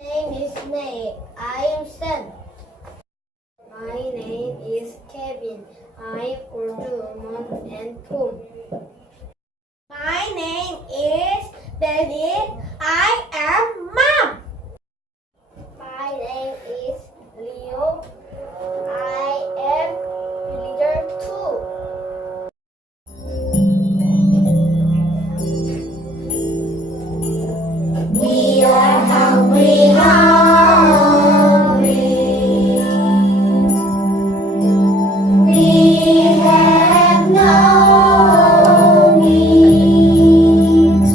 Name is May. I am Sam. My name is Kevin. I am old and Tom. My name is David. I am Mom. My name is Leo. I am leader too. We are hungry, hungry. We have no meat.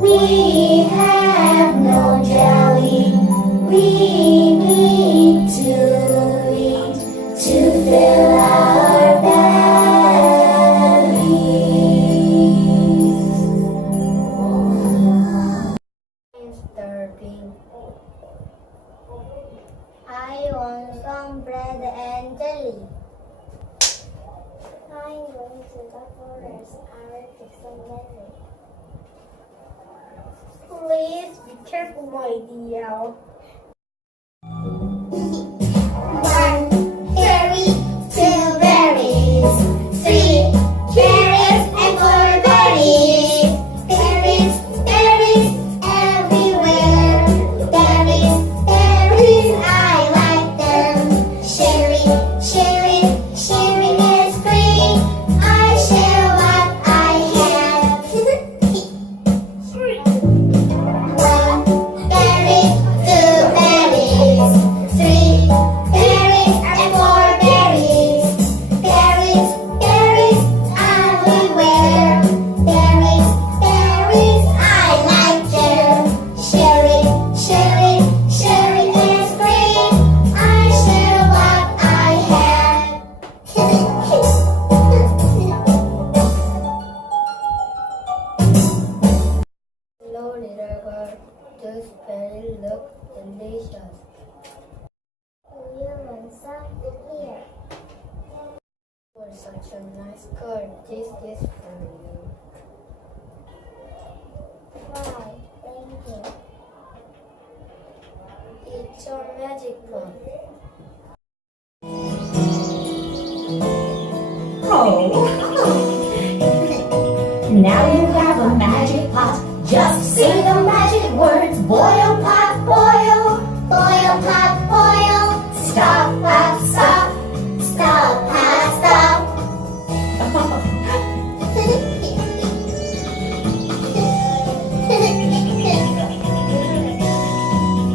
We have no jelly. We need to eat to fill our bellies. I'm starving. I want some bread and jelly. I'm going to the forest. I will pick some berries. Please be careful, my dear. One berry, two berries, three berries and four berries. Berries, berries everywhere. Berries, berries, I like them. Sharing, sharing, sharing is free. I share what I have. One berry, two berries, three berries and four berries. Berries, berries everywhere. Berries, berries, I like them. Sharing, sharing, sharing is free. I share what I have. Hello, little girl. This berry looks delicious. You want some here? You're such a nice girl. This is for you. Wow, thank you. It's your magic pot. Now you have a magic pot. Just say the magic words. Boil, pot, boil. Boil, pot, boil. Stop, pot, stop. Stop, pot, stop.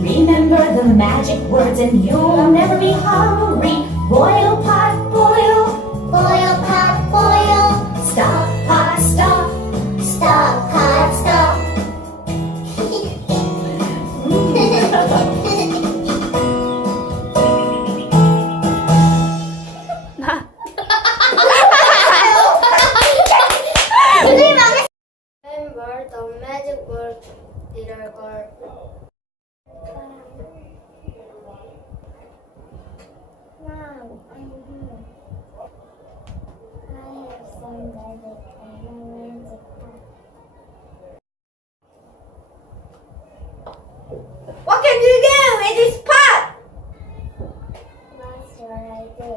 Remember the magic words and you'll never be hungry. Boil, pot, boil. Boil, pot, boil. Stop, pot, stop. Stop, pot, stop. Remember the magic word, little girl. Mom, I'm here. I have some magic and a magic pot. What can you do with this pot? That's what I do.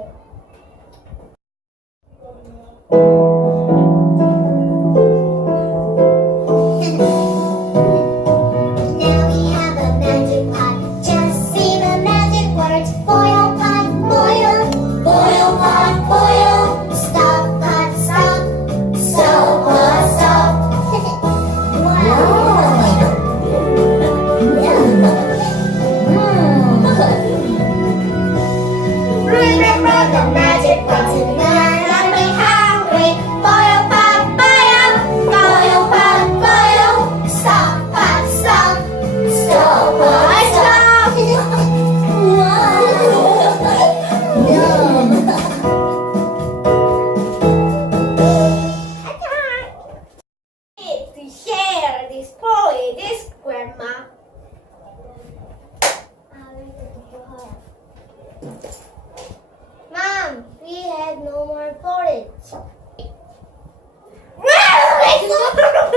Now we have a magic pot. Just say the magic words. Boil, pot, boil. Boil, pot, boil. Stop, pot, stop. Stop, pot,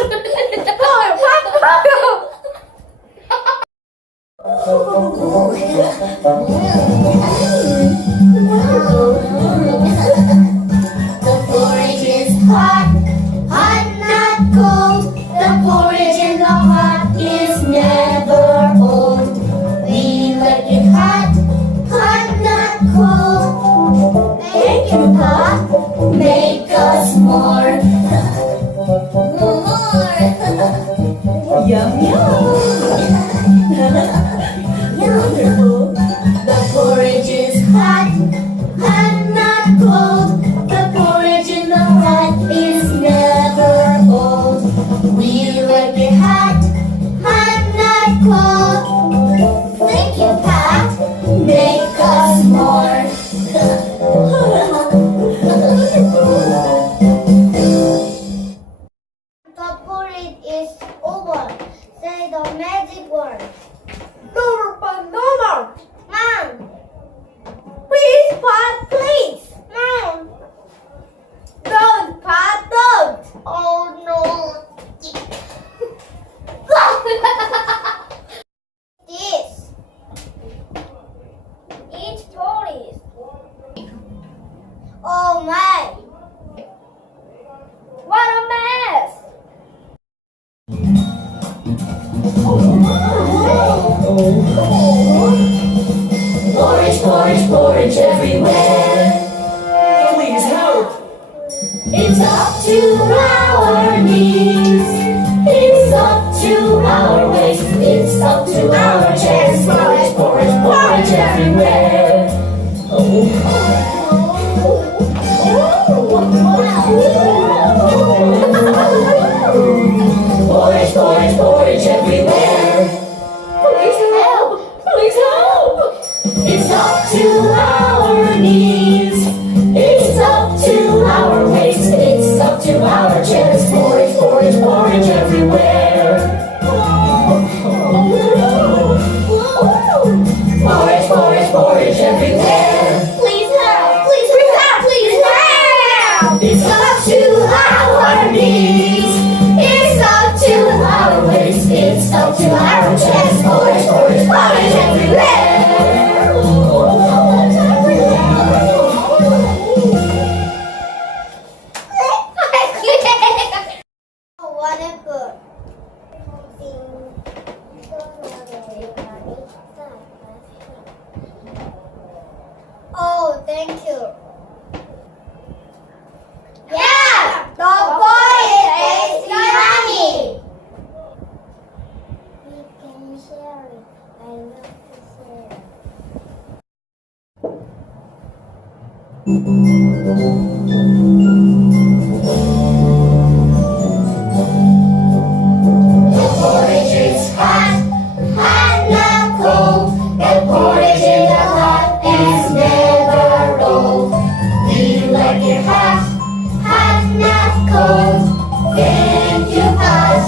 The porridge is hot, hot not cold. The porridge in the pot is never old. We like it hot, hot not cold. Thank you, Pop. Make us more. More. Yum yum. Wonderful. The porridge is hot, hot not cold. The porridge in the pot is never old. We like it hot, hot not cold. Thank you, Pop. Make us more. The porridge is over. Say the magic word. No more, Pat, no more. Mom! Please, Pat, please. Mom! Don't, Pat, don't. Oh no! This. Eat porridge. Oh my! What a mess. Porridge, porridge, porridge everywhere. Please help! It's up to our knees. It's up to our waist. It's up to our chest. Porridge, porridge, porridge everywhere. Porridge, porridge, porridge everywhere. Please help! Please help! It's up to our knees. It's up to our waist. It's up to our chest. Porridge, porridge, porridge everywhere. Porridge, porridge, porridge everywhere. Please help! Please help! Please help! It's up to our knees. It's up to our waist. It's up to our chest. Porridge, porridge, porridge everywhere. Whatever. Oh, thank you. Yeah, the porridge is yummy. We can share it. I love to share. The porridge is hot, hot not cold. The porridge in the pot is never old. We like it hot, hot not cold. Thank you, Pop.